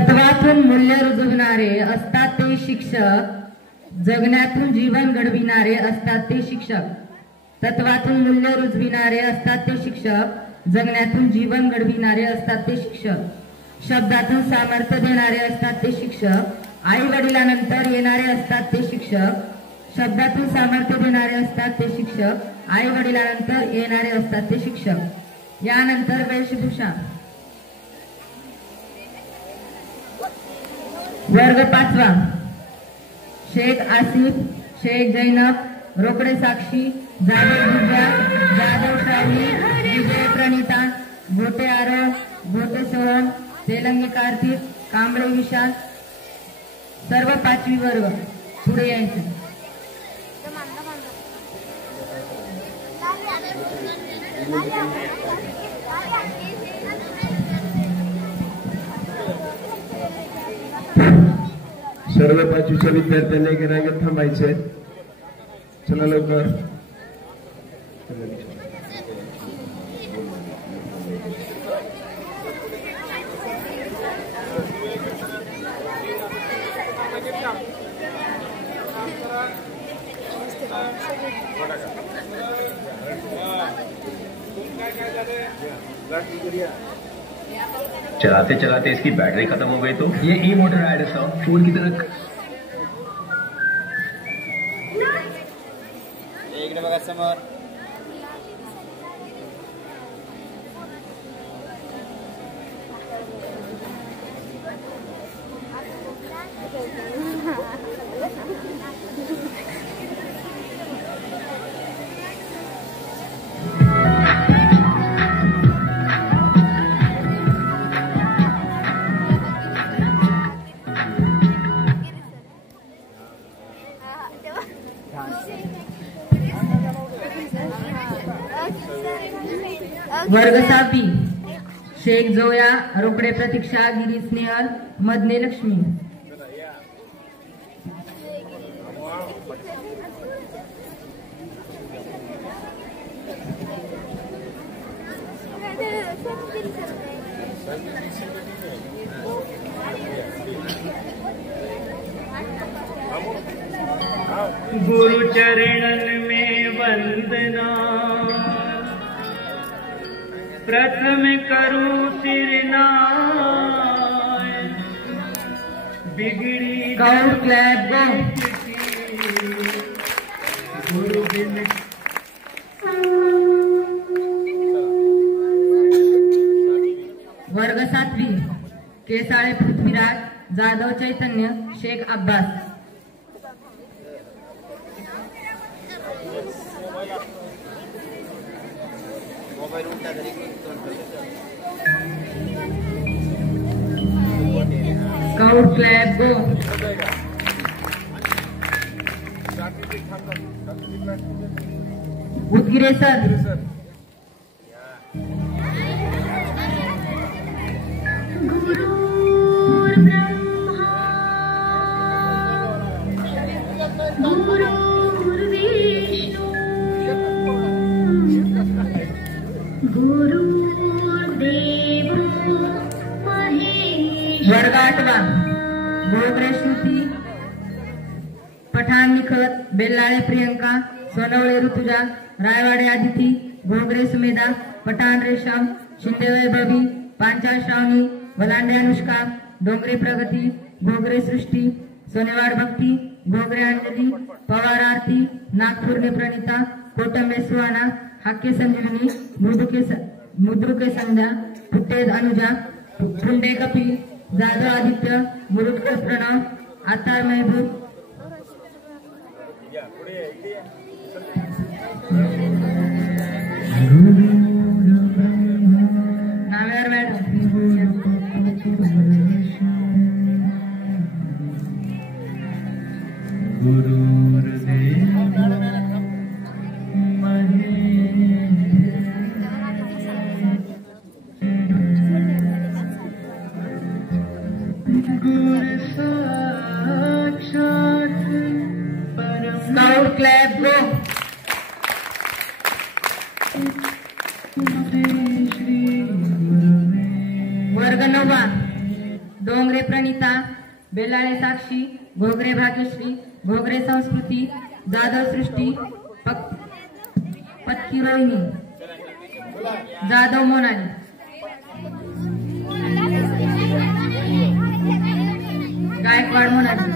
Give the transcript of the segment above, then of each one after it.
तत्वातून मूल्य रुजविणारे असतात ते शिक्षक, जगण्यातून जीवन घडविणारे असतात ते शिक्षक. तत्वातून मूल्य रुजविणारे असतात ते शिक्षक, जगण्यातून जीवन घडविणारे असतात ते शिक्षक. शब्दातून सामर्थ्य देणारे असतात ते शिक्षक, आई वडिलांनंतर येणारे असतात ते शिक्षक. शब्दातून सामर्थ्य देणारे असतात ते शिक्षक, आई वडिलांनंतर येणारे असतात ते शिक्षक. यानंतर वेशभूषा. वर्ग 5वा. शेख आसिफ, शेख जैनब, रोकडे साक्षी, जाधव दिव्या, जाधव श्रावणी, विजय प्रणिता, भोटे आरव, भोटे सोहम, तेलंगी कार्तिक, कांबळे विशाल. सर्व 5वी वर्ग पुढे यायचे. सर्व 5वीच्या विद्यार्थ्यांनी एका रांगेत थांबायचे. चला लवकर. चलाते चलाते इसकी बैटरी खत्म हो गई तो ये ई मोटर ऐड साहब फोन की तरह इकडे बघा समोर. वर्ग 6वी. शेख जोया, रोकडे प्रतीक्षा, गिरी स्नेहल, मदने लक्ष्मी. गुरु चरणन में वंदना, प्रथम करूं सिरनाय, बिगड़ी काउंट क्लैप गो. गुरु बिन. वर्ग 7वी. केसाळे पृथ्वीराज, जाधव चैतन्य, शेख अब्बास. काउंट क्लैप गो. उदगिरे सर. वर्ग 8वा. भोगरे श्रुती, पठाण निखत, बेल्लाळे प्रियंका, सोनवळे ऋतुजा, रायवाडे आदिती, भोगरे सुमेधा, पठाण रेशम, शिंदे वैभवी, पांचाळ श्रावणी, वलांडे अनुष्का, डोंगरे प्रगती, भोगरे सृष्टी, सोनेवाड भक्ती, भोगरे अंजली, पवार आरती, नागपूरने प्रणिता, कोटंबे सुहाना, हाके संजीवनी, मुद्रुके संध्या, फुट्टेद अनुजा, फुंडे कपिल, जाधव आदित्य, मुरुडकर प्रणव, आतार महबूब. नावेर मॅडम. Scout clap go. वर्ग 9वा. डोंगरे घोगरे प्रणिता, बेलाळे साक्षी, घोगरे भाग्यश्री, घोगरे संस्कृती, जाधव सृष्टी, Patki Rohini, Jadhav Monali. Gaikwad Monali.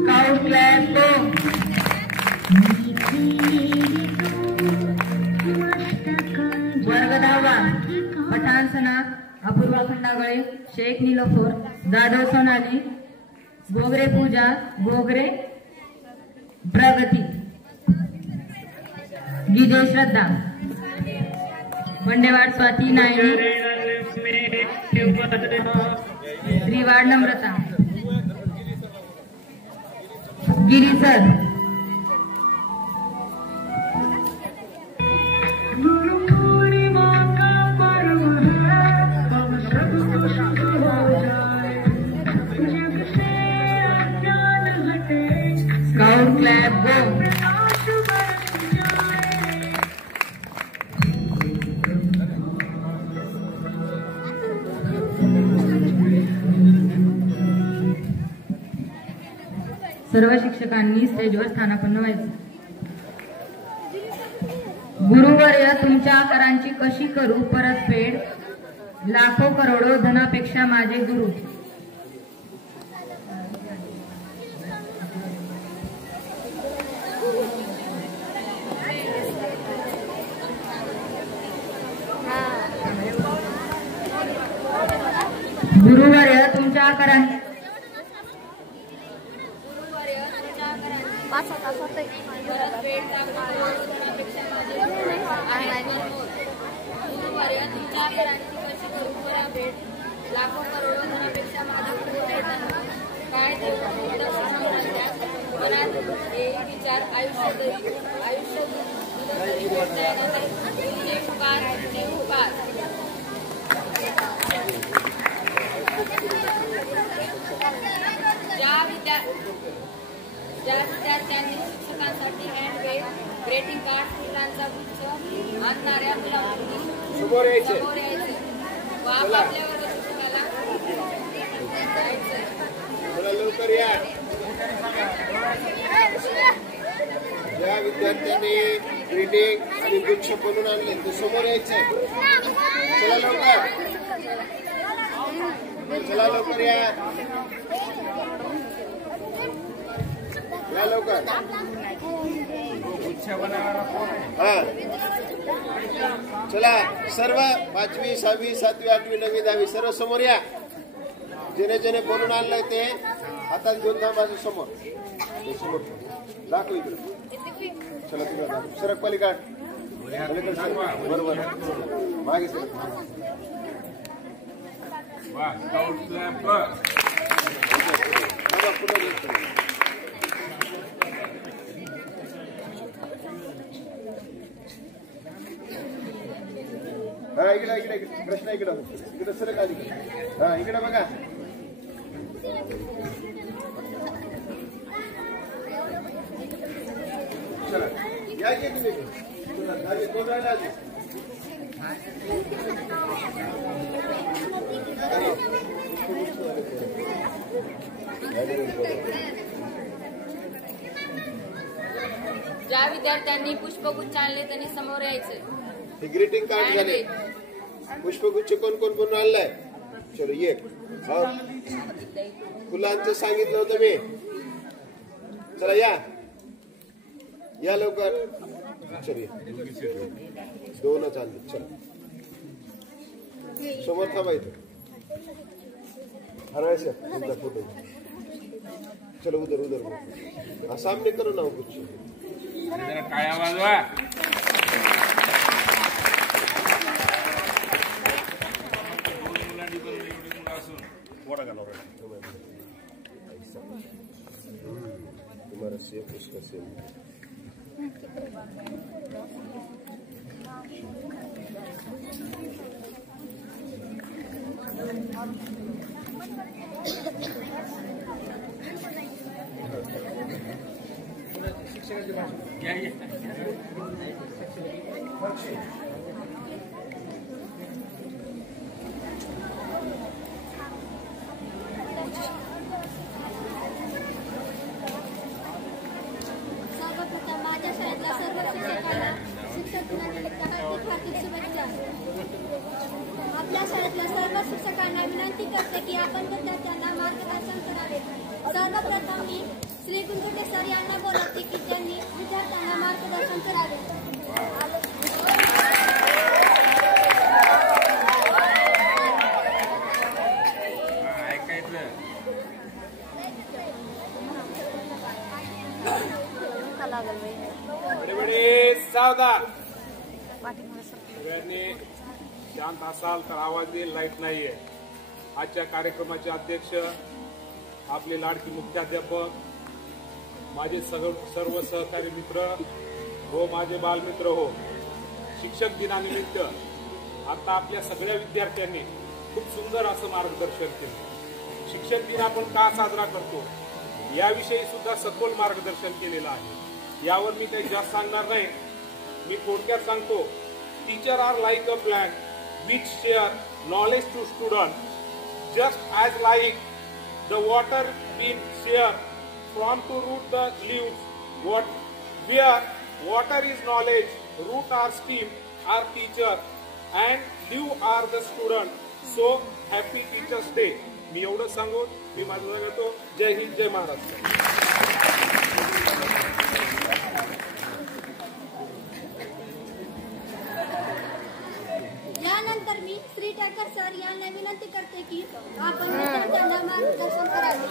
Scout class go. वर्ग 10वा पठाण सना, अपूर्वा खंडागळे, शेख नीलोफर, जाधव सोनाली, घोगरे पूजा, घोगरे प्रगती, गिजे श्रद्धा, बंडेवाड स्वाती नायनी, श्रीवाड नम्रता, गिरीसर, स्काउट क्लॅब गो. सर्व शिक्षकांनी स्टेजवर स्थानापन्न व्हायचे. गुरुवर्य, तुमच्या आकारांची कशी करू परतफेड, लाखो करोडो धनापेक्षा माझे गुरु. गुरुवर्य, तुमच्या आकारांची लाखो करोडो धनापेक्षा माझा काय मनात विचार आयुष्य ज्या विद्यार्थ्यांनी शिक्षकांसाठी हँडवेग, ग्रेटिंग कार्ड, फुलांचा गुच्छ आणणाऱ्या मुलांनी समोर यायचे व आपापल्या वर्ग शिक्षकाला लवकर या. ज्या विद्यार्थ्यांनी ग्रेटिंग आणि गुच्छ बनवून आणले ते समोर यायचे. चला लवकर, चला लवकर या. या लवकर. हा चला सर्व 5वी 6वी 7वी 8वी 9वी 10वी सर्व समोर या. जेणे जेणे बनवून आणलंय ते हातात घेऊन जा माझ्या समोर. समोर दाखव इकडे. चला तिकडे दाखव. सरक पलीकाड बरोबर मागे सरक. हा इकडे इकडे प्रश्न इकडे इकडे सरक आली. हा इकडे बघा. चला या की तुम्ही कोण राहिला आधी. ज्या विद्यार्थ्यांनी पुष्पगुच्छ आणले त्यांनी समोर यायचे. हे ग्रीटिंग कार्ड झाले. पुष्पगुच्छ कोण कोण बनवून आणलाय. चलो ये. फुलांचं सांगितलं होतं मी. चला या या लवकर. चल दोनच आणले. चल समोर थांबा इथे. हरवायचं तुमचा फोटो. चलो उधर उधर सामने करो ना कुछ. टाळ्या वाजवा. तुम्हारा सेम उसका सेम. सर्वप्रथम माझ्या शाळेतल्या सर्व शिक्षकांना शिक्षक दिनानिमित्त हार्दिक शुभेच्छा. आपल्या शाळेतल्या सर्व शिक्षकांना विनंती करते की आपण विद्यार्थ्यांना मार्गदर्शन करावे. सर्वप्रथम मी श्री गुंजुटे सर यांना बोलवते की त्यांनी विद्यार्थ्यांना मार्गदर्शन करावे. सावधान, सगळ्यांनी शांत असाल तर आवाज देईल. लाईट नाहीये. आजच्या कार्यक्रमाचे अध्यक्ष आपले लाडकी मुख्याध्यापक, माझे सर्व सहकारी मित्र हो, माझे बालमित्र हो, शिक्षक दिनानिमित्त आता आपल्या सगळ्या विद्यार्थ्यांनी खूप सुंदर असं मार्गदर्शन केलं. शिक्षक दिन आपण का साजरा करतो याविषयी सुद्धा सखोल मार्गदर्शन केलेलं आहे. यावर मी काही जास्त सांगणार नाही. मी थोडक्यात सांगतो. Teacher are like a plant which share knowledge to student, just as like the water been share from to root the leaves. Where water is knowledge, root are stem are teacher and leave are the student. So happy Teachers' Day. मी एवढं सांगून मी माझं सांगतो. जय हिंद, जय महाराष्ट्र. यानंतर मी Shri Thakar sir यांना विनंती करते की आपण विद्यार्थ्यांना मार्गदर्शन करावे.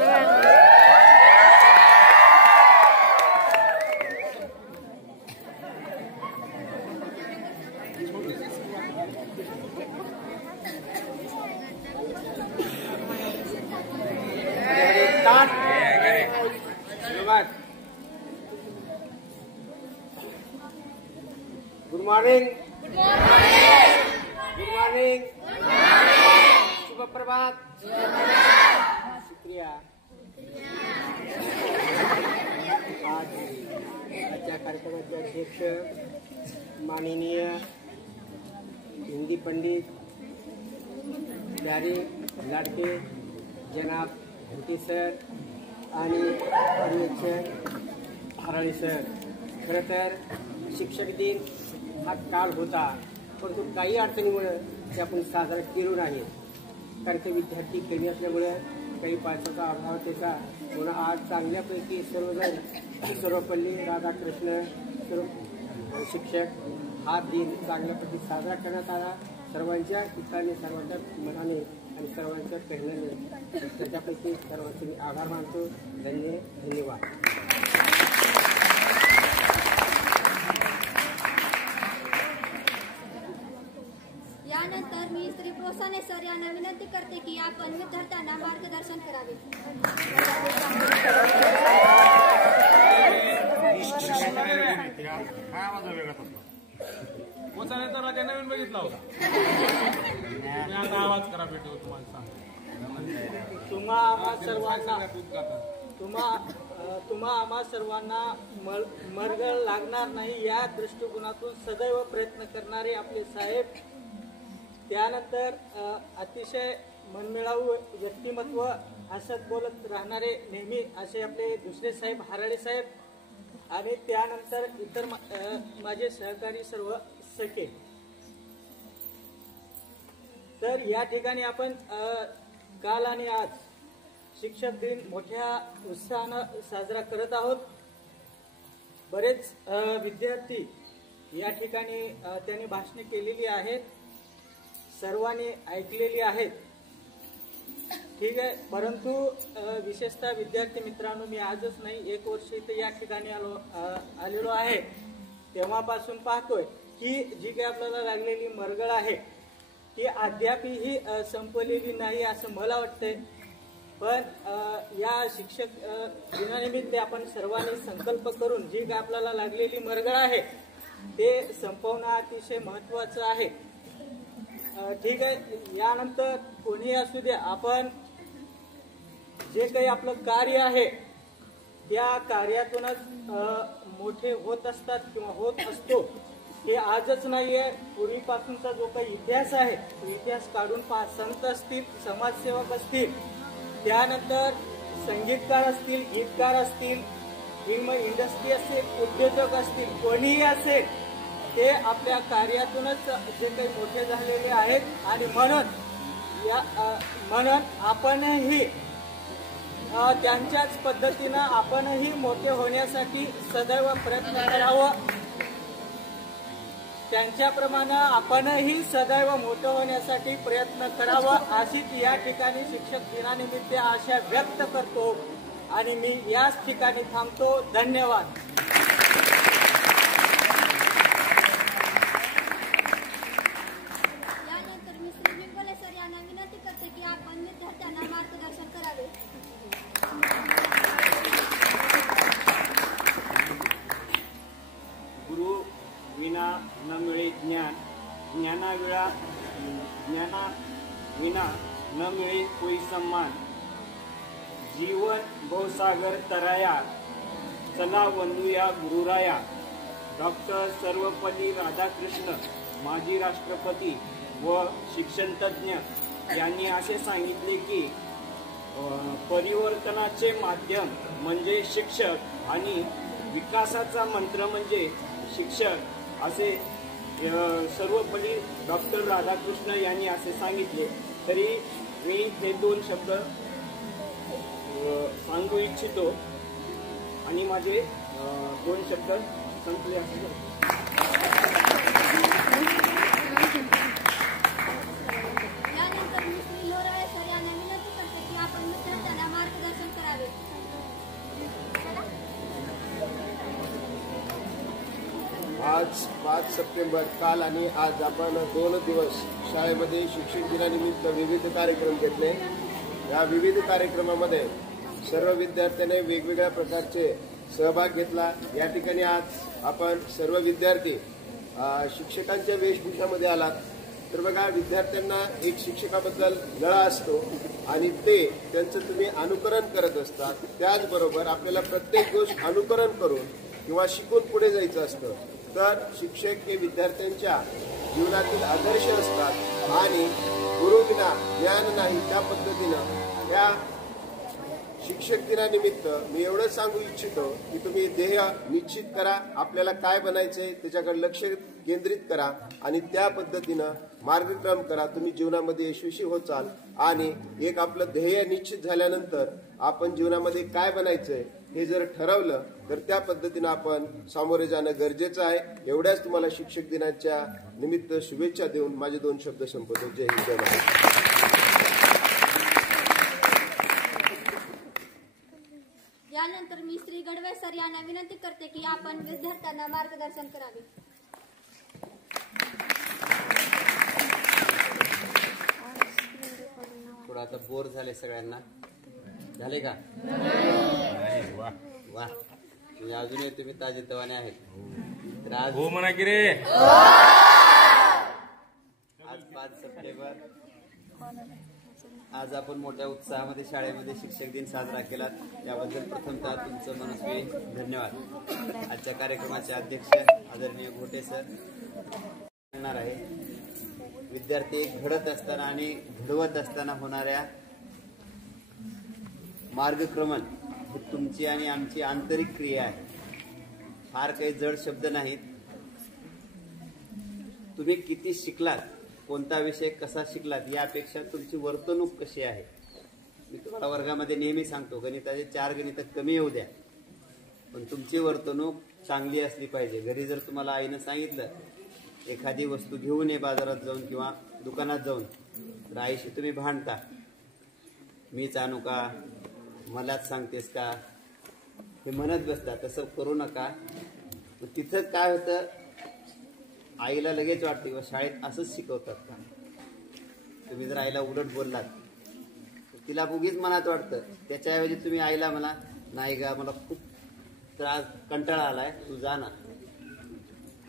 Good morning. Good morning. शुभ प्रभात. शुक्रिया. आजच्या कार्यक्रमाचे अध्यक्ष माननीय हिंदी पंडित प्यारे लाडके जनाब घंटी सर आणि पर्यवेक्षक हराळे सर. खरं तर शिक्षक दिन हा काळ होता, परंतु काही अडचणीमुळे ते आपण साजरा केलो नाही. कारण ते विद्यार्थी कमी असल्यामुळे काही पैशाचा अभाव त्याचा. म्हणून आज चांगल्यापैकी सर्वजण सर्वपल्ली राधाकृष्ण सर्व शिक्षक हा दिन चांगल्यापैकी साजरा करण्यात आला. सर्वांच्या ठिकाणी, सर्वांच्या मनाने आणि सर्वांच्या प्रेरणेने त्याच्यापैकी सर्वांचे मी आभार मानतो. धन्यवाद. यानंतर मी श्री प्रोसाने सर यांना विनंती करते की आपण विद्यार्थ्यांना मार्गदर्शन करावे. पोचाने तर राजा नवीन बघितला होता. आता आवाज करा भेटू तुम्हाला सांग. तुम्हा आम्हा सर्वांना मरगळ लागणार नाही या दृष्टिकोनातून सदैव प्रयत्न करणारे आपले साहेब. त्यानंतर अतिशय मनमिळावू व्यक्तिमत्व हसत बोलत राहणारे नेहमी असे आपले दुसरे साहेब हराळे साहेब. आणि त्यानंतर इतर माझे सहकारी सर्व सखे. तर या ठिकाणी आपण काल आणि आज शिक्षक दिन मोठ्या उत्साहानं साजरा करत आहोत. बरेच विद्यार्थी या ठिकाणी त्यांनी भाषणे केलेली आहेत, सर्वांनी ऐकलेली आहेत. ठीक आहे. परंतु विशेषतः विद्यार्थी मित्रांनो, मी आजच नाही 1 वर्ष इथे या ठिकाणी आलेलो आहे. तेव्हापासून पाहतोय की जी काही आपल्याला लागलेली मरगळ आहे ती अद्यापही संपलेली नाही असं मला वाटतंय. पण या शिक्षक दिनानिमित्त आपण सर्वांनी संकल्प करून जी काही आपल्याला लागलेली मरगळ आहे ते संपवणं अतिशय महत्वाचं आहे. ठीक आहे. यानंतर कोणीही असू दे, आपण जे काही आपलं कार्य आहे त्या कार्यातूनच मोठे होत असतात किंवा होत असतो हे आजच नाहीये. पूर्वीपासूनचा जो काही इतिहास आहे तो इतिहास काढून पहा. संत असतील, समाजसेवक असतील, त्यानंतर संगीतकार असतील, गीतकार असतील, फिल्म इंडस्ट्री असेल, उद्योजक असतील, कोणीही असेल, ते आपल्या कार्यातूनच जे काही मोठे झालेले आहेत. आणि म्हणून आपणही त्यांच्याच पद्धतीनं आपणही मोठे होण्यासाठी सदैव प्रयत्न करावं. त्यांच्याप्रमाणे आपणही सदैव मोठं होण्यासाठी प्रयत्न करावा अशीच या ठिकाणी शिक्षक दिनानिमित्त आशा व्यक्त करतो आणि मी याच ठिकाणी थांबतो. धन्यवाद. यानंतर मी श्री बिंगोले सर यांना विनंती करते की आपण विद्यार्थ्यांना मार्गदर्शन करावे. गुरु विना न मिळे ज्ञान, ज्ञाना विना न मिळे कोई सम्मान. जीवन भवसागर तराया, चला वंदूया गुरुराया. डॉक्टर सर्वपल्ली राधाकृष्ण माजी राष्ट्रपती व शिक्षण तज्ज्ञ यांनी असे सांगितले की परिवर्तनाचे माध्यम म्हणजे शिक्षक आणि विकासाचा मंत्र म्हणजे शिक्षक असे सर्वपल्ली डॉक्टर राधाकृष्ण यांनी असे सांगितले. तरी मी हे 2 शब्द सांगू इच्छितो आणि माझे 2 शब्द संपले असे. यानंतर मी श्री लोराळे सर यांना विनंती करते की आपण विद्यार्थ्यांना मार्गदर्शन करावे. आज 5 सप्टेंबर काल आणि आज आपण 2 दिवस शाळेमध्ये शिक्षक दिनानिमित्त विविध कार्यक्रम घेतले. या विविध कार्यक्रमामध्ये सर्व विद्यार्थ्यांनी वेगवेगळ्या प्रकारचे सहभाग घेतला. या ठिकाणी आज आपण सर्व विद्यार्थी शिक्षकांच्या वेशभूषामध्ये आलात. तर बघा, विद्यार्थ्यांना एक शिक्षकाबद्दल लळा असतो आणि त्यांचं तुम्ही अनुकरण करत असतात. त्याचबरोबर आपल्याला प्रत्येक गोष्ट अनुकरण करून किंवा शिकून पुढे जायचं असतं. तर शिक्षक हे विद्यार्थ्यांच्या जीवनातील आदर्श असतात आणि गुरुविना ज्ञान नाही, त्या पद्धतीनं या शिक्षक दिनानिमित्त मी एवढंच सांगू इच्छितो की तुम्ही ध्येय निश्चित करा. आपल्याला काय बनायचंय त्याच्याकडे लक्ष केंद्रित करा आणि त्या पद्धतीनं मार्गक्रम करा. तुम्ही जीवनामध्ये यशस्वी होचाल आणि एक आपलं ध्येय निश्चित झाल्यानंतर आपण जीवनामध्ये काय बनायचंय हे जर ठरवलं तर त्या पद्धतीनं आपण सामोरे जाणं गरजेचं आहे. एवढ्याच तुम्हाला शिक्षक दिनाच्या निमित्त शुभेच्छा देऊन माझे 2 शब्द संपवतो. जय हिंद, जय महाराष्ट्र. यानंतर मी श्री गडवे सर यांना विनंती करते की आपण विद्यार्थ्यांना मार्गदर्शन करावे. थोडं आता बोर झाले सगळ्यांना, झाले का? वा वा, म्हणजे अजूनही तुम्ही ताजेतवाने आहेत. तर आज हो म्हणा की रे. आज 5 सप्टेंबर, आज आपण मोठ्या उत्साहामध्ये शाळेमध्ये शिक्षक दिन साजरा केला. त्याबद्दल प्रथमतः तुमचं मनस्वी धन्यवाद. आजच्या कार्यक्रमाचे अध्यक्ष आदरणीय घोटे सर सांगणार आहे. विद्यार्थी घडत असताना आणि घडवत असताना होणाऱ्या मार्गक्रमण ही तुमची आणि आमची आंतरिक क्रिया आहे. फार काही जड शब्द नाहीत. तुम्ही किती शिकलात, कोणता विषय कसा शिकलात यापेक्षा तुमची वर्तणूक कशी आहे. मी तुम्हाला वर्गामध्ये नेहमी सांगतो, गणिताचे 4 गणित कमी येऊ द्या पण तुमची वर्तणूक चांगली असली पाहिजे. घरी जर तुम्हाला आईनं सांगितलं एखादी वस्तू घेऊन ये बाजारात जाऊन किंवा दुकानात जाऊन, तर आईशी तुम्ही भांडता, मीच आणू का, मलाच सांगतेस का, हे म्हणत बसता. तसं करू नका. तिथं काय होतं, आईला लगेच वाटते व शाळेत असंच शिकवतात का. तुम्ही जर आईला उलट बोललात तर तिला उगीच मनात वाटतं. त्याच्याऐवजी तुम्ही आईला म्हणा, नाही गा मला खूप त्रास कंटाळा आलाय, तू जा ना.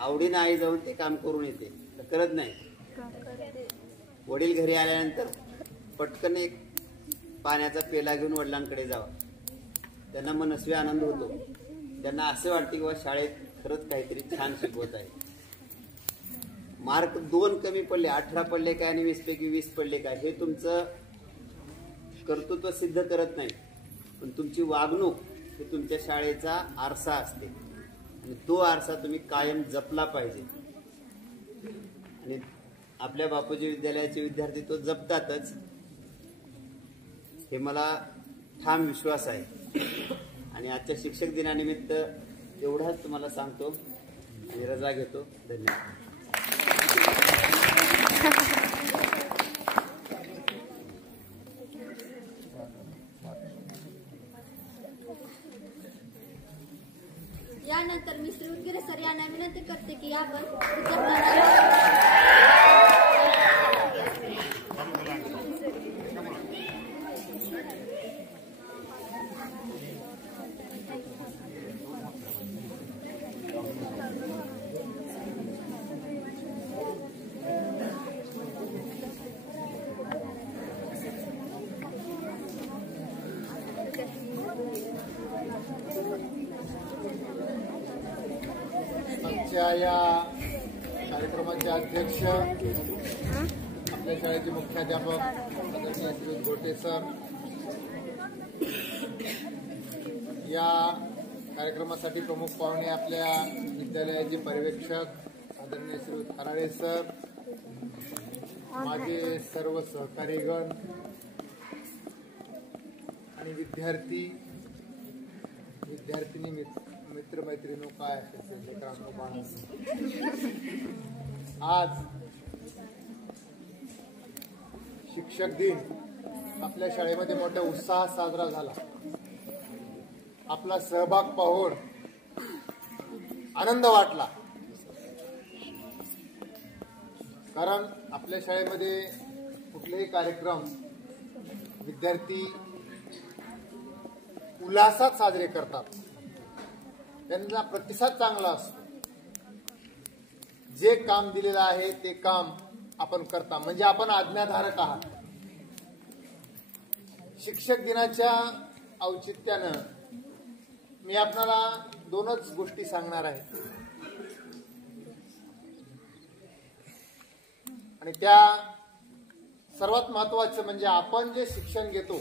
आवडीनं आई जाऊन ते काम करून येते, तर करत नाही. वडील घरी आल्यानंतर पटकन एक पाण्याचा पेला घेऊन वडिलांकडे जावा, त्यांना मनस्वी आनंद होतो. त्यांना असं वाटतं की शाळेत खरंच काहीतरी छान शिकवत आहे. मार्क 2 कमी पडले, 18 पडले काय आणि 20 पैकी 20 पडले काय हे तुमचं कर्तृत्व सिद्ध करत नाही, पण तुमची वागणूक हे तुमच्या शाळेचा आरसा असते आणि तो आरसा तुम्ही कायम जपला पाहिजे. आणि आपल्या बापूजी विद्यालयाचे विद्यार्थी तो जपतातच हे मला ठाम विश्वास आहे. आणि आजच्या शिक्षक दिनानिमित्त एवढाच तुम्हाला सांगतो आणि रजा घेतो. धन्यवाद. यानंतर मी श्री उदगीर सर यांना विनंती करते की आपण या कार्यक्रमाचे अध्यक्ष आपल्या शाळेचे मुख्याध्यापक आदरणीय श्री गोटे सर, या कार्यक्रमासाठी प्रमुख पाहुणे आपल्या विद्यालयाचे पर्यवेक्षक आदरणीय श्री खराळे सर, माझे सर्व सहकारीगण आणि विद्यार्थी विद्यार्थिनी मित्रमैत्रिणी काय असेल लेकरांनो बाळांनो, आज शिक्षक दिन आपल्या शाळेमध्ये मोठ्या उत्साहात साजरा झाला. आपला सहभाग पाहून आनंद वाटला, कारण आपल्या शाळेमध्ये कुठलेही कार्यक्रम विद्यार्थी उल्हासात साजरे करतात, त्यांना प्रतिसाद चांगला असतो. जे काम दिलेलं आहे ते काम आपण करता म्हणजे आपण आज्ञाधारक आहात. शिक्षक दिनाच्या औचित्यानं मी आपल्याला 2च गोष्टी सांगणार आहे आणि त्या सर्वात महत्वाचं म्हणजे आपण जे शिक्षण घेतो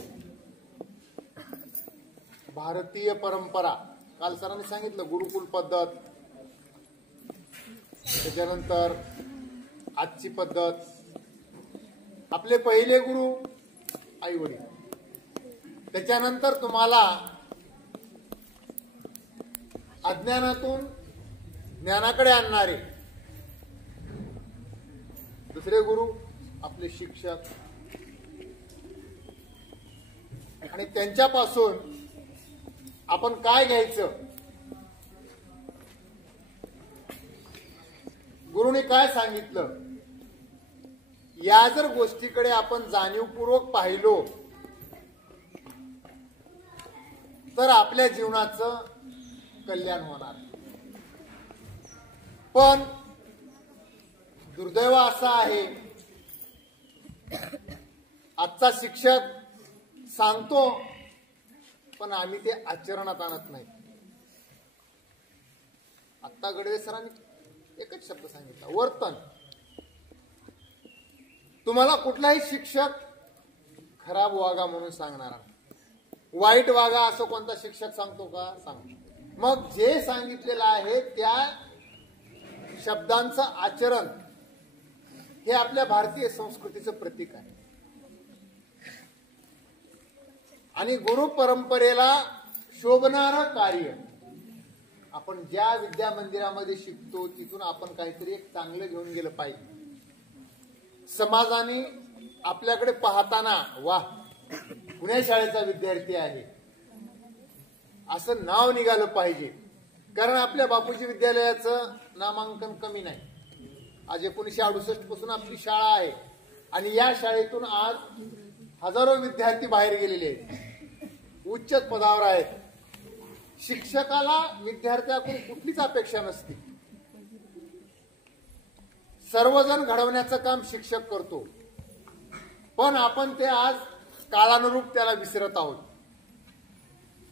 भारतीय परंपरा, काल सरांनी सांगितलं गुरुकुल पद्धत, त्याच्यानंतर आजची पद्धत, आपले पहिले गुरु आई वडील, त्याच्यानंतर तुम्हाला अज्ञानातून ज्ञानाकडे आणणारे दुसरे गुरु आपले शिक्षक, आणि त्यांच्यापासून आपण काय घ्यायचं, गुरुने काय सांगितलं, या जर गोष्टीकडे आपण जाणीवपूर्वक पाहिलो तर आपल्या जीवनाचं कल्याण होणार. पण दुर्दैव असं आहे, आजचा शिक्षक सांगतो पण आम्ही ते आचरणात आणत नाही. आत्ता गडवे सरांनी एकच शब्द सांगितला, वर्तन. तुम्हाला कुठलाही शिक्षक खराब वागा म्हणून सांगणार, वाईट वागा असं कोणता शिक्षक सांगतो का? सांगतो. मग जे सांगितलेलं आहे त्या शब्दांचं आचरण हे आपल्या भारतीय संस्कृतीचं प्रतीक आहे. आणि गुरु परंपरेला शोभणारं कार्य आपण ज्या विद्या मंदिरामध्ये शिकतो तिथून आपण काहीतरी एक चांगलं घेऊन गेलं पाहिजे. समाजाने आपल्याकडे पाहताना वाह पुणे शाळेचा विद्यार्थी आहे असं नाव निघालं पाहिजे. कारण आपल्या बापूजी विद्यालयाचं नामांकन कमी नाही. आज 1968 पासून आपली शाळा आहे आणि या शाळेतून आज हजारो विद्यार्थी बाहेर गेलेले आहेत, उच्च पदावर आहेत. शिक्षकाला विद्यार्थ्याकडून कुठलीच अपेक्षा नसते. सर्वजण घडवण्याचं काम शिक्षक करतो, पण आपण ते आज काळानुरूप त्याला विसरत आहोत.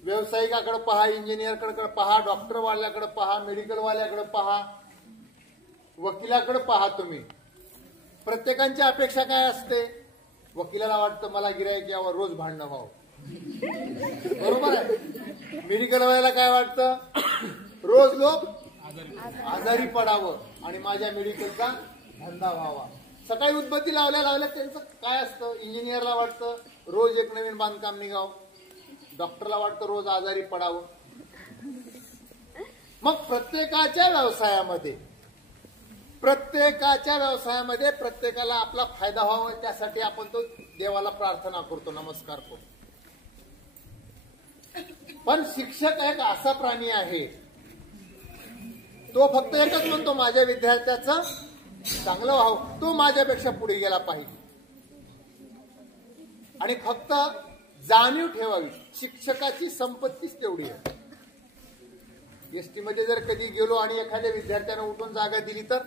व्यावसायिकाकडे पहा, इंजिनियरकडे पहा, डॉक्टरवाल्याकडे पहा, मेडिकलवाल्याकडे पहा, वकिलाकडे पहा. तुम्ही प्रत्येकांची अपेक्षा काय असते? वकिलाला वाटतं मला गिऱ्हाईक यावं, रोज भांडणं व्हावं, बरोबर आहे. मेडिकलवाल्याला काय वाटतं? रोज लोक आजारी पडावं आणि माझ्या मेडिकलचा धंदा व्हावा. सकाळी उदबत्ती लावल्या त्यांचं काय असतं? इंजिनियरला वाटतं रोज एक नवीन बांधकाम निघावं, डॉक्टरला वाटतं रोज आजारी पडावं. मग प्रत्येकाच्या व्यवसायामध्ये प्रत्येकाला आपला फायदा व्हावा, त्यासाठी आपण तो देवाला प्रार्थना करतो, नमस्कार करतो. पण शिक्षक एक असा प्राणी आहे, तो फक्त एकच म्हणतो माझ्या विद्यार्थ्याचं चांगलं व्हावं, तो माझ्यापेक्षा पुढे गेला पाहिजे. आणि फक्त जाणीव ठेवावी, शिक्षकाची संपत्तीच तेवढी आहे. एसटी मध्ये जर कधी गेलो आणि एखाद्या विद्यार्थ्यानं उठून जागा दिली तर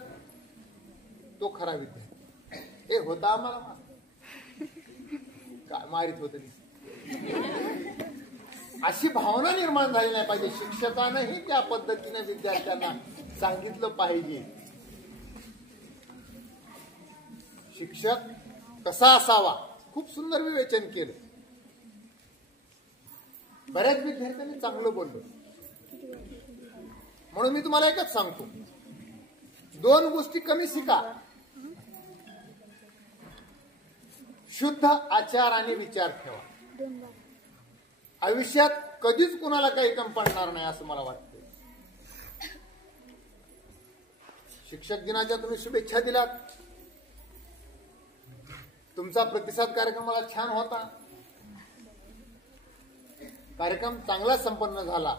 तो खरा विद्यार्थी. हे होता आम्हाला काय मारित होत, अशी भावना निर्माण झाली नाही पाहिजे. शिक्षकानंही त्या पद्धतीने विद्यार्थ्यांना सांगितलं पाहिजे शिक्षक कसा असावा. खूप सुंदर विवेचन केलं. बऱ्याच विद्यार्थ्यांनी चांगलं बोललो. म्हणून मी तुम्हाला एकच सांगतो, 2 गोष्टी कमी शिका, शुद्ध आचार आणि विचार ठेवा. आयुष्यात कधीच कुणाला काही कमी पडणार नाही असं मला वाटतं. शिक्षक दिनाच्या तुम्ही शुभेच्छा दिलात, तुमचा प्रतिसाद कार्यक्रम मला छान होता, कार्यक्रम चांगला संपन्न झाला.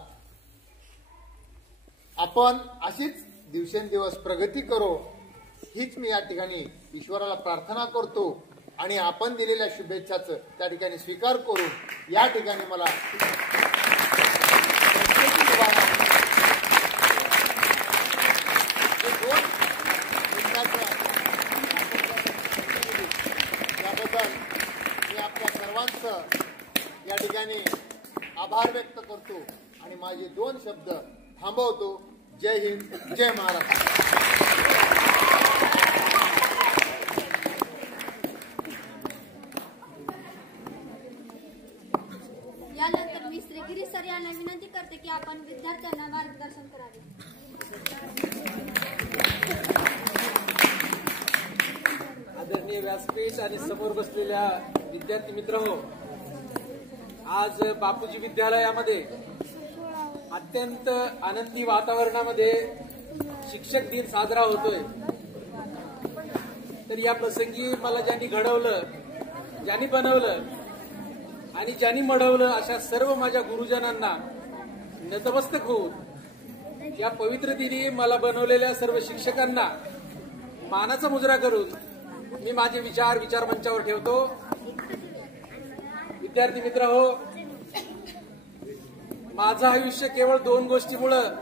आपण अशीच दिवसेंदिवस प्रगती करो, हीच मी या ठिकाणी ईश्वराला प्रार्थना करतो. आणि आपण दिलेल्या शुभेच्छाचं त्या ठिकाणी स्वीकार करून या ठिकाणी मला त्याबद्दल मी आपल्या सर्वांचं या ठिकाणी आभार व्यक्त करतो आणि माझे 2 शब्द थांबवतो. जय हिंद, जय महाराष्ट्र. यानंतर मी श्री गिरीश सर यांना विनंती करते की आपण विद्यार्थ्यांना मार्गदर्शन करावे. आदरणीय व्यासपीठ आणि समोर बसलेल्या विद्यार्थी मित्र हो, आज बापूजी विद्यालयामध्ये अत्यंत आनंदी वातावरणामध्ये शिक्षक दिन साजरा होतोय. तर या प्रसंगी मला ज्यांनी घडवलं, ज्यांनी बनवलं आणि ज्यांनी मढवलं अशा सर्व माझ्या गुरुजनांना नतमस्तक होऊन या पवित्र दिनी मला बनवलेल्या सर्व शिक्षकांना मानाचा मुजरा करून मी माझे विचार मंचावर ठेवतो. विद्यार्थी मित्र हो, माझं आयुष्य केवळ 2 गोष्टीमुळं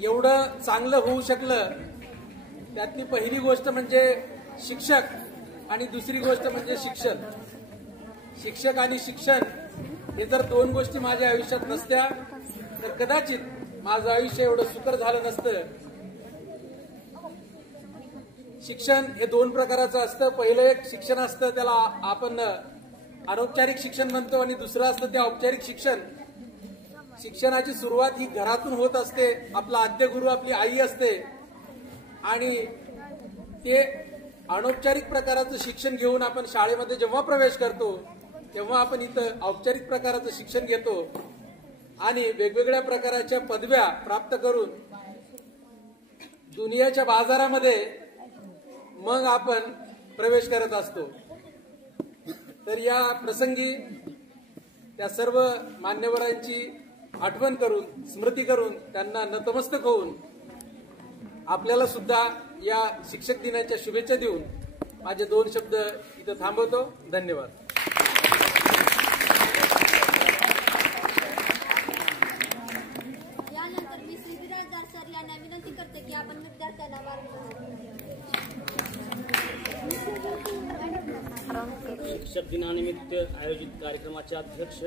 एवढं चांगलं होऊ शकलं. त्यातली पहिली गोष्ट म्हणजे शिक्षक आणि दुसरी गोष्ट म्हणजे शिक्षण. शिक्षक आणि शिक्षण हे जर 2 गोष्टी माझ्या आयुष्यात नसत्या तर कदाचित माझं आयुष्य एवढं सुकर झालं नसतं. शिक्षण हे 2 प्रकाराचं असतं. पहिलं एक शिक्षण असतं, त्याला आपण अनौपचारिक शिक्षण म्हणतो, आणि दुसरं असतं ते औपचारिक शिक्षण. शिक्षणाची सुरुवात ही घरातून होत असते. आपला आद्य गुरु आपली आई असते आणि ते अनौपचारिक प्रकाराचं शिक्षण घेऊन आपण शाळेमध्ये जेव्हा प्रवेश करतो तेव्हा आपण इथं औपचारिक प्रकाराचं शिक्षण घेतो आणि वेगवेगळ्या प्रकारच्या पदव्या प्राप्त करून दुनियाच्या बाजारामध्ये मग आपण प्रवेश करत असतो. तर या प्रसंगी त्या सर्व मान्यवरांची आठवण करून, स्मृती करून, त्यांना नतमस्तक होऊन आपल्याला सुद्धा या शिक्षक दिनाच्या शुभेच्छा देऊन माझे 2 शब्द इथं थांबवतो. धन्यवाद. यानंतर मी श्री बिराजदार सर यांना विनंती करते की आपण विद्यार्थ्यांना शिक्षक दिनानिमित्त आयोजित कार्यक्रमाचे अध्यक्ष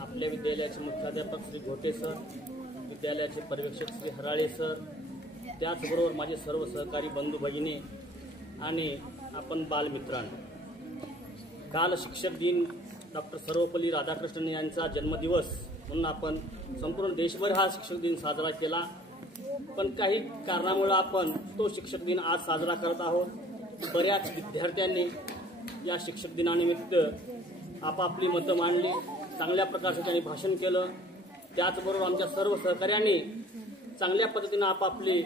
आपल्या विद्यालयाचे मुख्याध्यापक श्री घोटे सर, विद्यालयाचे पर्यवेक्षक श्री हराळे सर, त्याचबरोबर माझे सर्व सहकारी बंधू भगिनी आणि आपण बालमित्रांनो, काल शिक्षक दिन डॉक्टर सर्वपल्ली राधाकृष्णन यांचा जन्मदिवस म्हणून आपण संपूर्ण देशभर हा शिक्षक दिन साजरा केला. पण काही कारणामुळे आपण तो शिक्षक दिन आज साजरा करत आहोत. बऱ्याच विद्यार्थ्यांनी या शिक्षक दिनानिमित्त आपापली मतं मांडली, चांगल्या प्रकारचं त्यांनी भाषण केलं. त्याचबरोबर आमच्या सर्व सहकाऱ्यांनी चांगल्या पद्धतीनं आपापली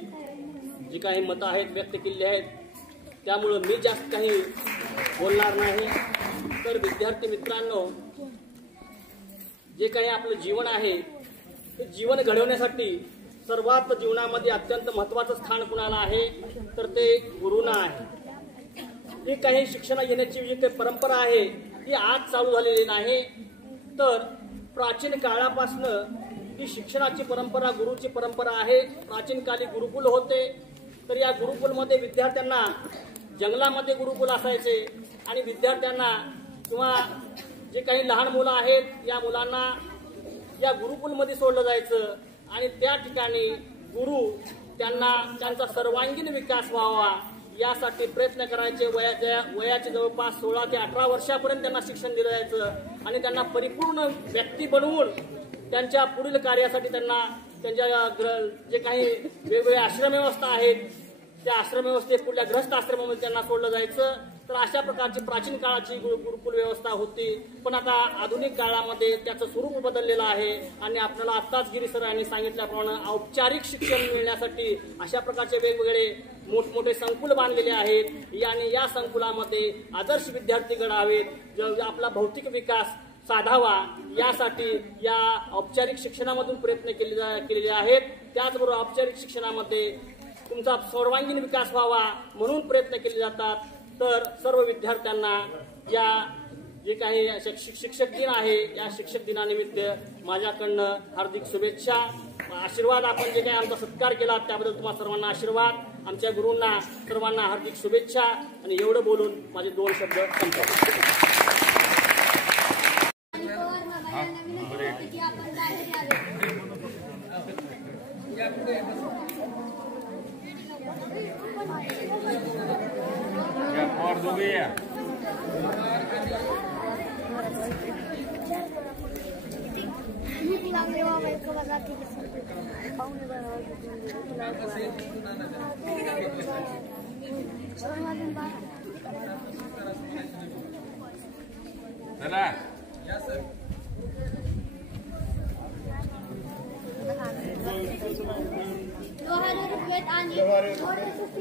जी काही मतं आहेत व्यक्त केली आहेत. त्यामुळं मी जास्त काही बोलणार नाही. तर विद्यार्थी मित्रांनो, जे काही आपलं जीवन आहे ते जीवन घडवण्यासाठी सर्वात जीवनामध्ये अत्यंत महत्त्वाचं स्थान कुणाला आहे तर ते गुरुना आहे. ही काही शिक्षण घेण्याची जी काही परंपरा आहे ही आज चालू झालेली नाही, तर प्राचीन काळापासनं ही शिक्षणाची परंपरा, गुरुची परंपरा आहे. प्राचीन काली गुरुकुल होते, तर या गुरुकुलमध्ये विद्यार्थ्यांना जंगलामध्ये गुरुकुल असायचे आणि विद्यार्थ्यांना किंवा जे काही लहान मुलं आहेत या मुलांना या गुरुकुलमध्ये सोडलं जायचं आणि त्या ठिकाणी गुरु त्यांना त्यांचा सर्वांगीण विकास व्हावा यासाठी प्रयत्न करायचे. वयाचे जवळपास 16 ते 18 वर्षापर्यंत त्यांना शिक्षण दिलं जायचं आणि त्यांना परिपूर्ण व्यक्ती बनवून त्यांच्या पुढील कार्यासाठी त्यांना त्यांच्या जे काही वेगवेगळ्या आश्रमव्यवस्था आहेत त्या आश्रमव्यवस्थेत पुढल्या गृहस्थ आश्रमामध्ये त्यांना सोडलं जायचं. तर अशा प्रकारची प्राचीन काळाची गुरुकुल व्यवस्था होती. पण आता आधुनिक काळामध्ये त्याचं स्वरूप बदललेलं आहे आणि आपल्याला आत्ताच गिरी सर यांनी सांगितल्याप्रमाणे औपचारिक शिक्षण मिळण्यासाठी अशा प्रकारचे वेगवेगळे मोठमोठे संकुल बांधलेले आहेत आणि या संकुलामध्ये आदर्श विद्यार्थी घडावेत, आपला भौतिक विकास साधावा यासाठी या औपचारिक शिक्षणामधून प्रयत्न केलेले आहेत. त्याचबरोबर औपचारिक शिक्षणामध्ये तुमचा सर्वांगीण विकास व्हावा म्हणून प्रयत्न केले जातात. तर सर्व विद्यार्थ्यांना या जे काही शिक्षक दिन आहे या शिक्षक दिनानिमित्त माझ्याकडनं हार्दिक शुभेच्छा, आशीर्वाद. आपण जे काही आमचा सत्कार केला त्याबद्दल तुम्हाला सर्वांना आशीर्वाद, आमच्या गुरूंना सर्वांना हार्दिक शुभेच्छा. आणि एवढं बोलून माझे 2 शब्द संपवतो.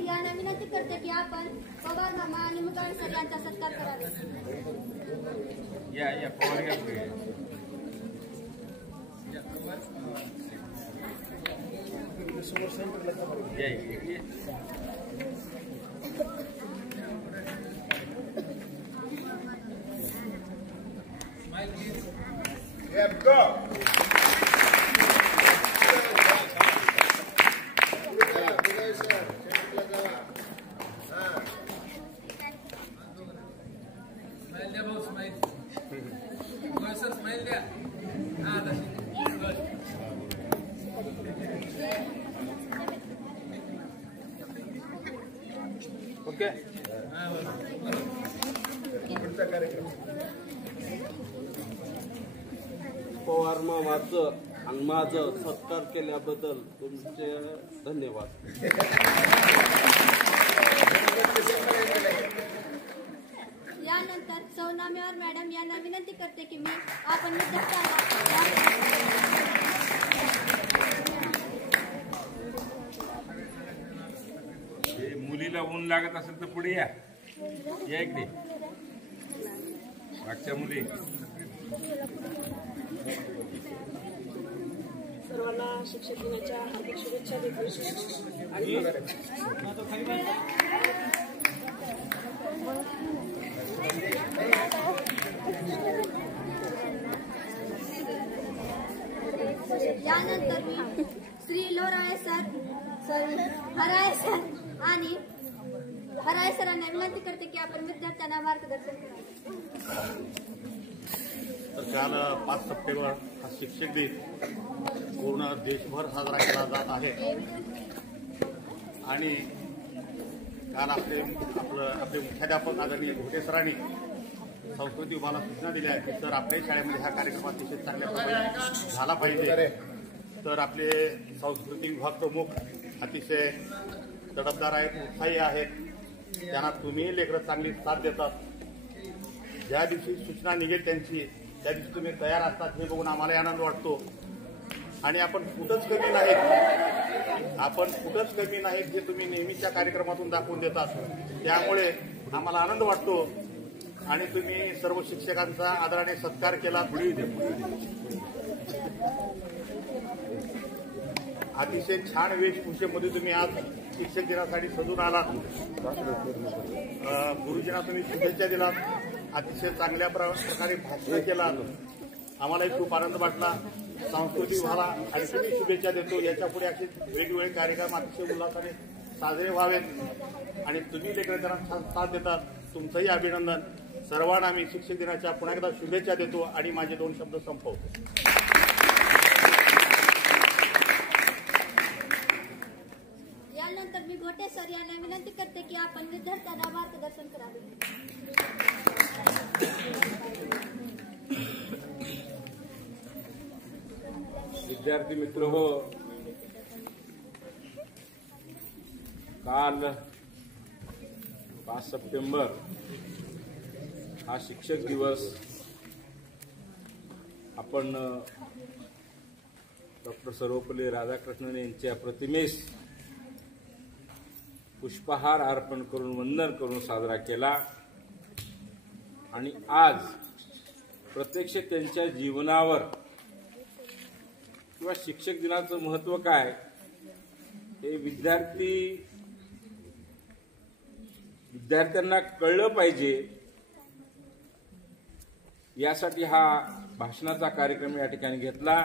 यांना विनंती करते की आपण पवार मामा आणि मुकाळे सर यांचा सत्कार करावा. ओके. पवार मामाचं आणि माझं सत्कार केल्याबद्दल तुमचे धन्यवाद. यानंतर सौनामेवर मॅडम यांना विनंती करते की मी आपण मुलीला ऊन लागत असेल तर पुढे या इकडे. मागच्या मुली सर्वांना शिक्षक दिनाच्या हार्दिक शुभेच्छा देतो. यानंतर मी श्री लोराळे सर, हराळे सर आणि हराळे सरांना विनंती करते की आपण विद्यार्थ्यांना मार्गदर्शन करावे. तर काल 5 सप्टेंबर हा शिक्षक दिन पूर्ण देशभर साजरा केला जात आहे आणि काल आपले मुख्याध्यापक आदरणीय घोटे सरांनी संस्कृती विभागाला सूचना दिल्या आहेत की सर आपल्याही शाळेमध्ये हा कार्यक्रम अतिशय चांगल्या प्रकारे झाला पाहिजे. तर आपले सांस्कृतिक विभाग प्रमुख अतिशय तडफदार आहेत, उत्साही आहेत, त्यांना तुम्ही लेकरं चांगली साथ देतात. ज्या दिवशी सूचना निघेल त्यांची त्या दिवशी तुम्ही तयार असतात हे बघून आम्हालाही आनंद वाटतो. आणि आपण कुठंच कमी नाहीत जे तुम्ही नेहमीच्या कार्यक्रमातून दाखवून देतात. त्यामुळे आम्हाला आनंद वाटतो आणि तुम्ही सर्व शिक्षकांचा आदराने सत्कार केला. अतिशय छान वेशभूषेमध्ये तुम्ही आज शिक्षक दिनासाठी सजून आलात. गुरुजींना तुम्ही शुभेच्छा दिलात. अतिशय चांगल्या प्रकारे भाषण केलात. आम्हालाही खूप आनंद वाटला. सांस्कृतिक विभागाला आणि तुम्ही शुभेच्छा देतो. याच्या पुढे असे वेगवेगळे कार्यक्रम अतिशय उल्हासाने साजरे व्हावेत आणि तुम्ही लेकरांना छान साथ देतात. तुमचंही अभिनंदन. सर्वांना मी शिक्षक दिनाच्या पुन्हा एकदा शुभेच्छा देतो आणि माझे 2 शब्द संपवतो. यानंतर मी घोटे सर यांना विनंती करते की आपण विद्यार्थ्यांना मार्गदर्शन करावे. विद्यार्थी मित्र हो, काल 5 सप्टेंबर हा शिक्षक दिवस आपण डॉक्टर सर्वपल्ली राधाकृष्णन यांच्या प्रतिमेस पुष्पहार अर्पण करून वंदन करून साजरा केला. आणि आज प्रत्यक्ष त्यांच्या जीवनावर किंवा शिक्षक दिनाचं महत्व काय हे विद्यार्थ्यांना कळलं पाहिजे यासाठी हा भाषणाचा कार्यक्रम या ठिकाणी घेतला.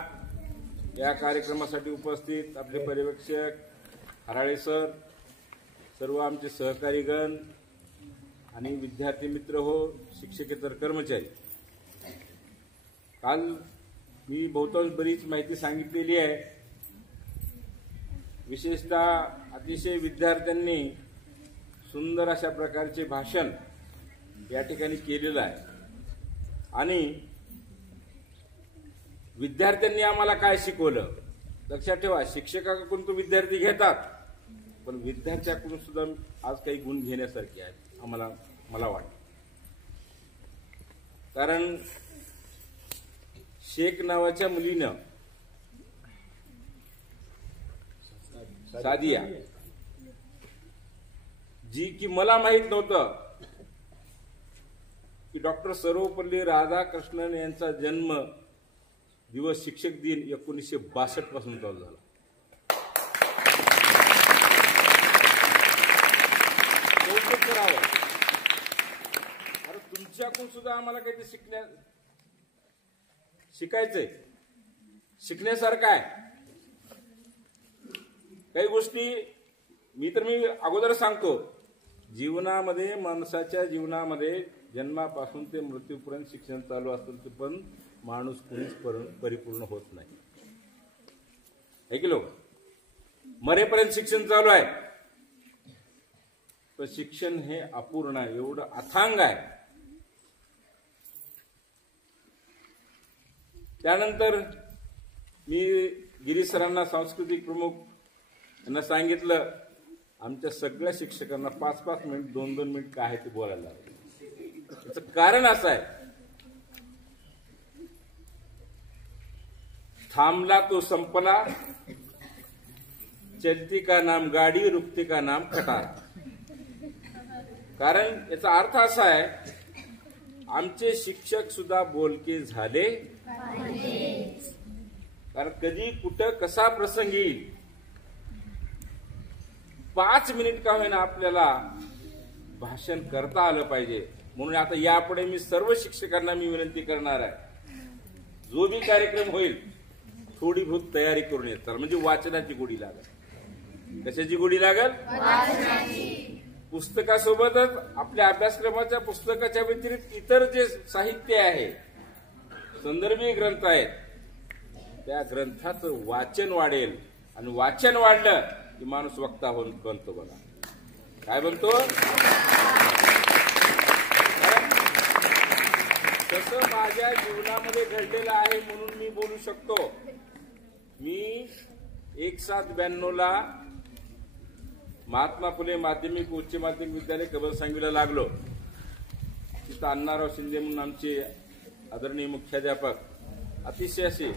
या कार्यक्रमासाठी उपस्थित आपले पर्यवेक्षक हराळे सर, सर्व आमचे सहकारीगण आणि विद्यार्थी मित्र हो, शिक्षकेतर कर्मचारी. काल मी बहुतांश बरीच माहिती सांगितलेली आहे. विशेषतः अतिशय विद्यार्थ्यांनी सुंदर अशा प्रकारचे भाषण या ठिकाणी केलेलं आहे. आणि विद्यार्थ्यांनी आम्हाला काय शिकवलं लक्षात ठेवा. शिक्षकाकडून तो विद्यार्थी घेतात, पण विद्यार्थ्याकडून सुद्धा आज काही गुण घेण्यासारखे आहेत मला वाटतं. कारण शेख नावाच्या मुलीनं, सादिया, जी की मला माहित नव्हतं की डॉक्टर सर्वपल्ली राधाकृष्णन यांचा जन्म दिवस शिक्षक दिन 1962 पासून चालू झाला. कौतुक करावं. अरे तुमच्याकडून सुद्धा आम्हाला काहीतरी शिकायचंय, शिकण्यासारखं आहे. काही गोष्टी मी अगोदर सांगतो, जीवनामध्ये, माणसाच्या जीवनामध्ये जन्मापासून ते मृत्यूपर्यंत शिक्षण चालू असतं, ते पण माणूस कुणीच परिपूर्ण होत नाही. ऐकलो, मरेपर्यंत शिक्षण चालू आहे, पण शिक्षण हे अपूर्ण आहे, एवढं अथांग आहे. त्यानंतर मी गिरीश सरांना, सांस्कृतिक प्रमुख यांना सांगितलं, आमच्या सगळ्या शिक्षकांना 5-5 मिनिट, 2-2 मिनिट काय आहे ते बोलायला लागलं. त्याचं कारण असं आहे, थांबला तो संपला, चलती का नाम गाडी, रुकती का नाम कटार. कारण याचा अर्थ असा आहे, आमचे शिक्षक सुद्धा बोलके झाले. कारण कधी कुठं कसा प्रसंग येईल, 5 मिनिट का होईना आपल्याला भाषण करता आलं पाहिजे. म्हणून आता यापुढे मी सर्व शिक्षकांना विनंती करणार आहे, जो भी कार्यक्रम होईल थोडी बहुत तयारी करून येतात. म्हणजे वाचनाची गोडी लागल. कशाची गोडी लागल? पुस्तकासोबतच आपल्या अभ्यासक्रमाच्या पुस्तकाच्या व्यतिरिक्त इतर जे साहित्य आहे संदर्भी ग्रंथ आहेत त्या ग्रंथाचं वाचन वाढेल आणि वाचन वाढलं की माणूस वक्ता बनतो. बघा काय बनतो. तसं माझ्या जीवनामध्ये घडलेलं आहे म्हणून मी बोलू शकतो. मी 1792ला महात्मा फुले माध्यमिक उच्च माध्यमिक विद्यालय कबनसांगवीला लागलो. तिथं अण्णाराव शिंदे म्हणून आमचे आदरणीय मुख्याध्यापक अतिशय असे,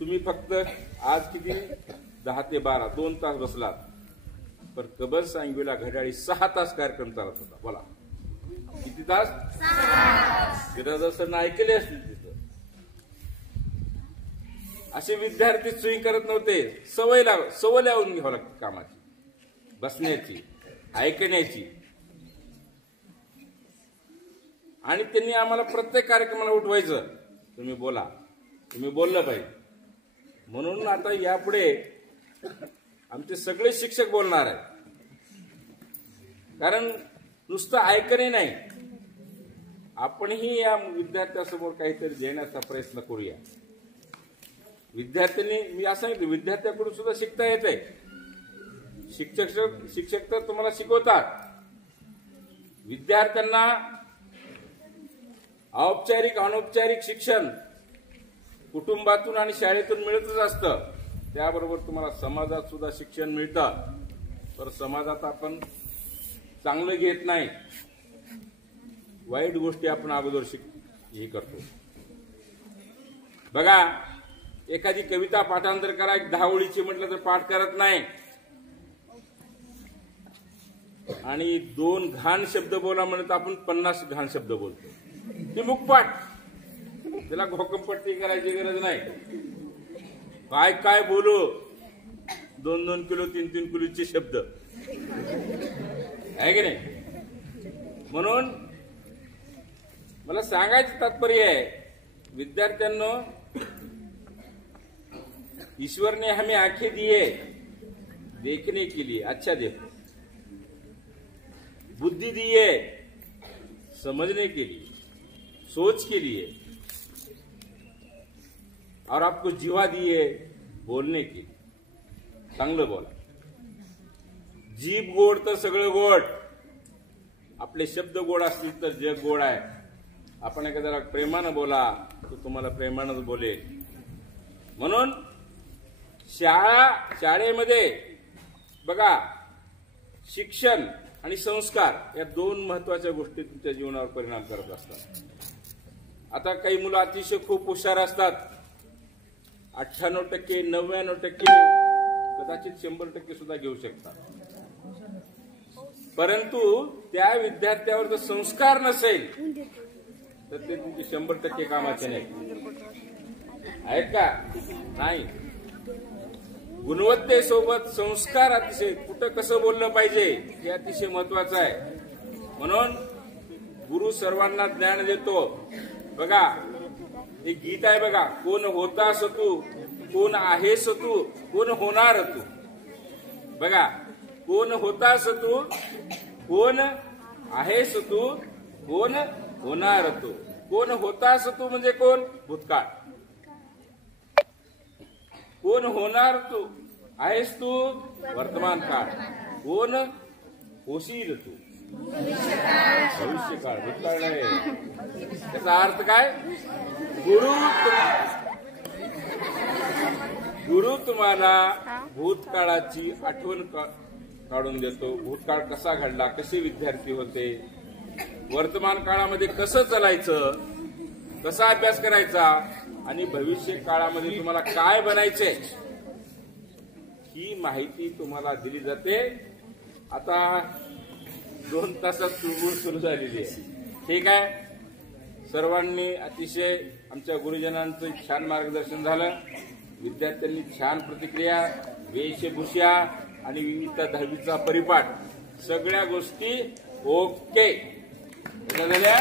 तुम्ही फक्त आज किती 10 ते 12 2 तास बसलात, पण कबनसांगवीला घड्याळी 6 तास कार्यक्रम चालत होता. बोला किती तास. तिथं सर ऐकले असतील. तिथं असे विद्यार्थी सुई करत नव्हते. सवय लावून घ्यावं लागते कामाची, बसण्याची, ऐकण्याची. आणि त्यांनी आम्हाला प्रत्येक कार्यक्रमाला उठवायचं, तुम्ही बोला, तुम्ही बोललं पाहिजे. म्हणून आता यापुढे आमचे सगळे शिक्षक बोलणार आहेत. कारण नुसतं ऐकणे नाही, आपणही या विद्यार्थ्यासमोर काहीतरी देण्याचा प्रयत्न करूया. विद्यार्थ्यांनी, मी असं सांगितलं, विद्यार्थ्याकडून सुद्धा शिकता येते. शिक्षक तर तुम्हाला शिकवतात. विद्यार्थ्यांना औपचारिक अनौपचारिक शिक्षण कुटुंबातून आणि शाळेतून मिळतच असतं. त्याबरोबर तुम्हाला समाजात सुद्धा शिक्षण मिळतं. तर समाजात आपण चांगलं घेत नाही, वाईट गोष्टी आपण अगोदर हे करतो. बघा, एखादी कविता पाठांतर करा, 10 ओळीची म्हटलं तर पाठ करत नाही. आणि 2 घाण शब्द बोला म्हणत आपण 50 घाण शब्द बोलतो. ते मुखपाठ, त्याला घोकमपट्टी करायची गरज नाही. काय काय बोलू, 2-2 किलो 3-3 किलोचे शब्द आहे की नाही. म्हणून मला सांगायचं तात्पर्य आहे, विद्यार्थ्यांनो, ईश्वर ने हमें आंखें दी है देखने के लिए, अच्छा देखो. बुद्धि दी है समझने के लिए, सोच के लिए, और आपको जीवा दी है बोलने के लिए. चांगलं बोला. जीभ गोड तर सगळं गोड. आपले शब्द गोड असतील तर जग गोड आहे. आपण एखाद्याला प्रेमानं बोला, तो तुम्हाला प्रेमानंच बोलेल. म्हणून शाळेमध्ये बघा, शिक्षण आणि संस्कार या 2 महत्वाच्या गोष्टी तुमच्या जीवनावर परिणाम करत असतात. आता काही मुलं अतिशय खूप हुशार असतात. 98%, 99%, कदाचित 100% सुद्धा घेऊ शकतात. परंतु त्या विद्यार्थ्यावर जर संस्कार नसेल तर ते तुमचे 100% कामाचे नाही. आहेत का? नाही. गुणवत्तेसोबत संस्कार अतिशय, कुठं कसं बोललं पाहिजे हे अतिशय महत्वाचं आहे. म्हणून गुरु सर्वांना ज्ञान देतो. बघा, हे गीत आहे बघा, कोण होतास तू, कोण आहेस तू, कोण होणार तू. बघा, कोण होतास तू, कोण आहेस तू, कोण होणार तू. कोण होतास तू म्हणजे कोण? भूतकाळ. कोण होणार तू आहेस तू? वर्तमान काळ. कोण होशील तू? भविष्यकाळ. भूतकाळ नाही. त्याचा अर्थ काय? गुरु तुम्हाला भूतकाळाची आठवण काढून देतो. भूतकाळ कसा घडला, कसे विद्यार्थी होते, वर्तमान काळामध्ये कसं चालायचं, कसा अभ्यास करायचा, आणि भविष्य काळामध्ये तुम्हाला काय बनायचंय ही माहिती तुम्हाला दिली जाते. आता 2 तासात सुरू झालेली आहे. ठीक आहे. सर्वांनी अतिशय आमच्या गुरुजनांचं छान मार्गदर्शन झालं. विद्यार्थ्यांनी छान प्रतिक्रिया, वेशभूषा आणि विविध 10वीचा परिपाठ, सगळ्या गोष्टी ओके झाल्या.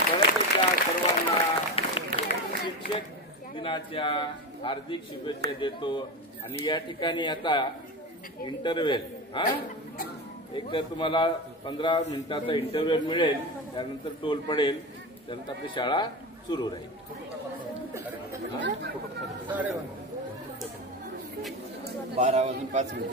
परत एकदा सर्वांना शिक्षक दिनाच्या हार्दिक शुभेच्छा देतो. आणि या ठिकाणी आता इंटरव्हेल, एक तर तुम्हाला 15 मिनिटाचा इंटरव्हेल मिळेल, त्यानंतर टोल पडेल, त्यानंतर आपली शाळा सुरू राहील. 12 वाजून 5 मिनिट.